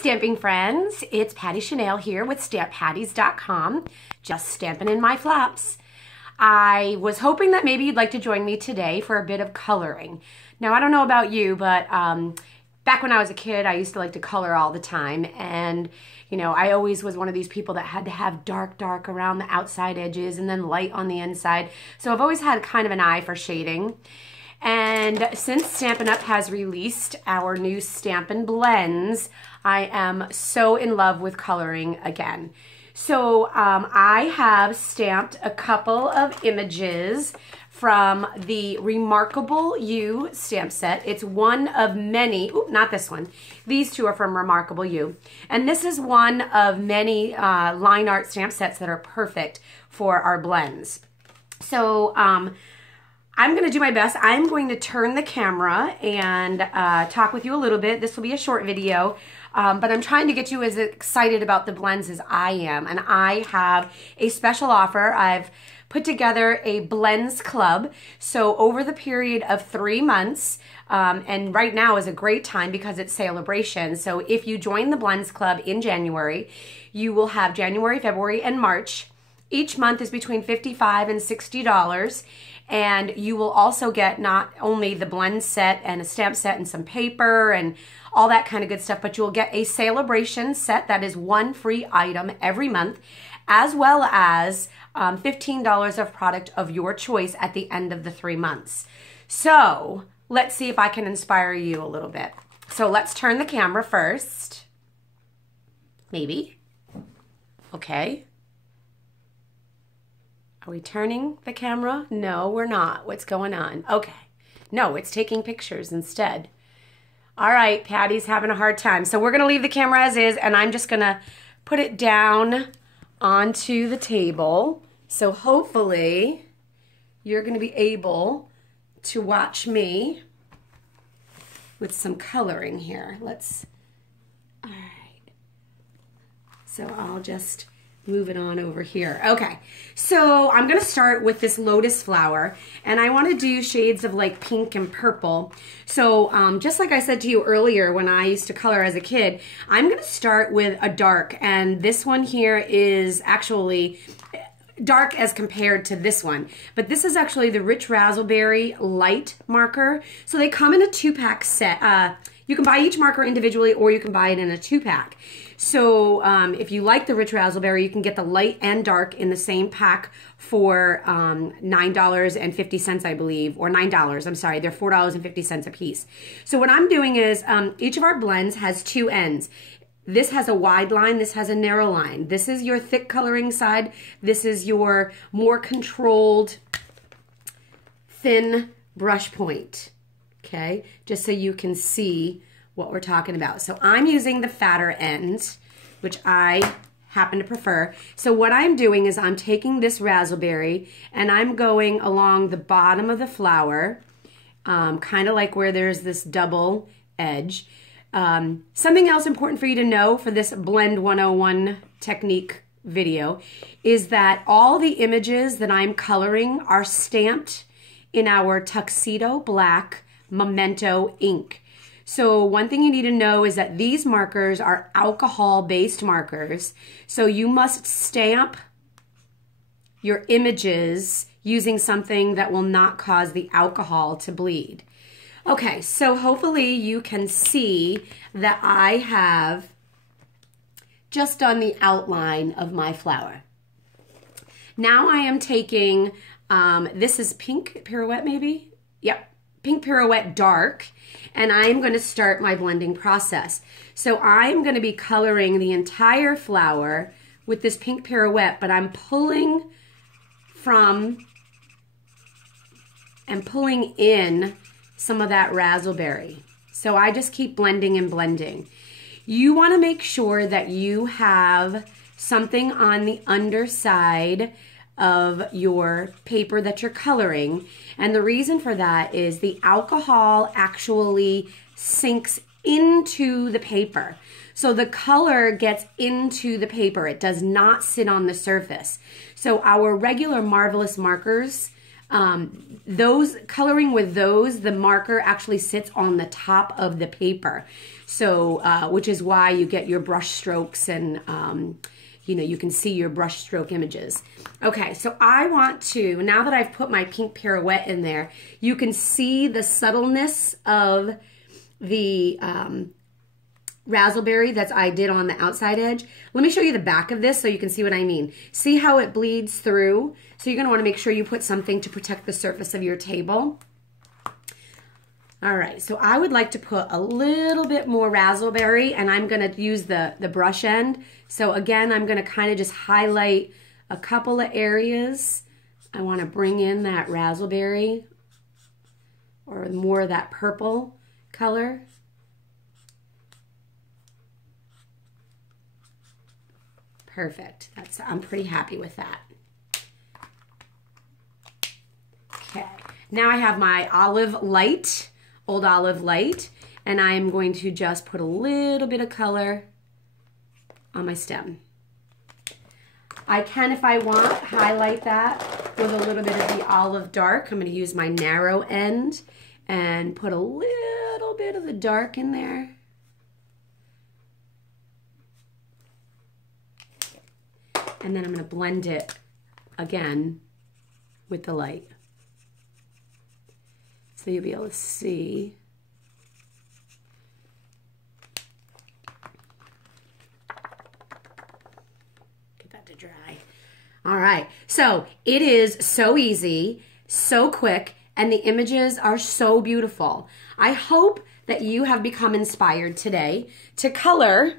stamping friends, it's Patty Chanel here with StampPatties.com, just stamping in my flaps. I was hoping that maybe you'd like to join me today for a bit of coloring. Now, I don't know about you, but back when I was a kid, I used to like to color all the time, and you know, I always was one of these people that had to have dark around the outside edges and then light on the inside. So I've always had kind of an eye for shading. And since Stampin' Up! Has released our new Stampin' Blends, I am so in love with coloring again. So I have stamped a couple of images from the Remarkable You stamp set. It's one of many, not this one. These two are from Remarkable You. And this is one of many line art stamp sets that are perfect for our blends. So I'm going to do my best. I'm going to turn the camera and talk with you a little bit. This will be a short video, but I'm trying to get you as excited about the blends as I am. And I have a special offer. I've put together a blends club. So over the period of 3 months, and right now is a great time because it's celebration. So if you join the blends club in January, you will have January, February, and March. Each month is between $55 and $60. And you will also get not only the blend set and a stamp set and some paper and all that kind of good stuff, but you'll get a celebration set that is one free item every month, as well as $15 of product of your choice at the end of the 3 months. So let's see if I can inspire you a little bit. So let's turn the camera first. Maybe. Okay. Are we turning the camera? No, we're not. What's going on? Okay. No, it's taking pictures instead. All right, Patty's having a hard time. So we're going to leave the camera as is, and I'm just going to put it down onto the table. So hopefully you're going to be able to watch me with some coloring here. All right. So I'll just move it on over here. Okay, so I'm gonna start with this lotus flower, and I want to do shades of like pink and purple. So just like I said to you earlier when I used to color as a kid, I'm gonna start with a dark, and this one here is actually dark as compared to this one, but this is actually the Rich Razzleberry light marker. So they come in a 2-pack set. You can buy each marker individually, or you can buy it in a 2-pack. So if you like the Rich Razzleberry, you can get the light and dark in the same pack for $9.50, I believe, or $9. I'm sorry, they're $4.50 a piece. So what I'm doing is each of our blends has 2 ends. This has a wide line, this has a narrow line. This is your thick coloring side. This is your more controlled, thin brush point. Okay, just so you can see what we're talking about. So I'm using the fatter end, which I happen to prefer. So what I'm doing is I'm taking this raspberry and I'm going along the bottom of the flower, kind of like where there's this double edge. Something else important for you to know for this Blend 101 technique video is that all the images that I'm coloring are stamped in our tuxedo black Memento ink. So one thing you need to know is that these markers are alcohol-based markers. So you must stamp your images using something that will not cause the alcohol to bleed. Okay, so hopefully you can see that I have just done the outline of my flower. Now I am taking, this is Pink Pirouette maybe? Yep. Pink Pirouette Dark, and I'm going to start my blending process. So I'm going to be coloring the entire flower with this Pink Pirouette, but I'm pulling from and pulling in some of that raspberry. So I just keep blending and blending. You want to make sure that you have something on the underside of your paper that you're coloring, and the reason for that is the alcohol actually sinks into the paper. So the color gets into the paper. It does not sit on the surface. So our regular Marvelous markers Those coloring with those, the marker actually sits on the top of the paper. So, which is why you get your brush strokes and, you know, you can see your brush stroke images. Okay, so I want to, now that I've put my pink pirouette in there, you can see the subtleness of the raspberry that I did on the outside edge. Let me show you the back of this so you can see what I mean. See how it bleeds through? So you're going to want to make sure you put something to protect the surface of your table. All right, so I would like to put a little bit more raspberry, and I'm going to use the brush end. So again, I'm going to kind of just highlight a couple of areas. I want to bring in that raspberry or more of that purple color. Perfect. I'm pretty happy with that. Okay. Now I have my olive light, old olive light, and I am going to just put a little bit of color on my stem. I can, if I want, highlight that with a little bit of the olive dark. I'm going to use my narrow end and put a little bit of the dark in there. And then I'm going to blend it again with the light. So you'll be able to see. Get that to dry. All right, so it is so easy, so quick, and the images are so beautiful. I hope that you have become inspired today to color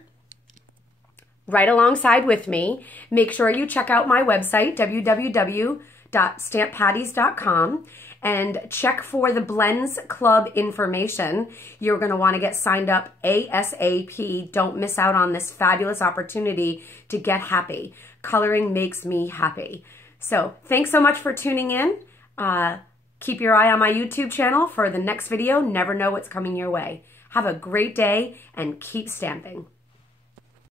right alongside with me. Make sure you check out my website, www.stamppatties.com, and check for the Blends Club information. You're going to want to get signed up ASAP. Don't miss out on this fabulous opportunity to get happy. Coloring makes me happy. So thanks so much for tuning in. Keep your eye on my YouTube channel for the next video. Never know what's coming your way. Have a great day and keep stamping.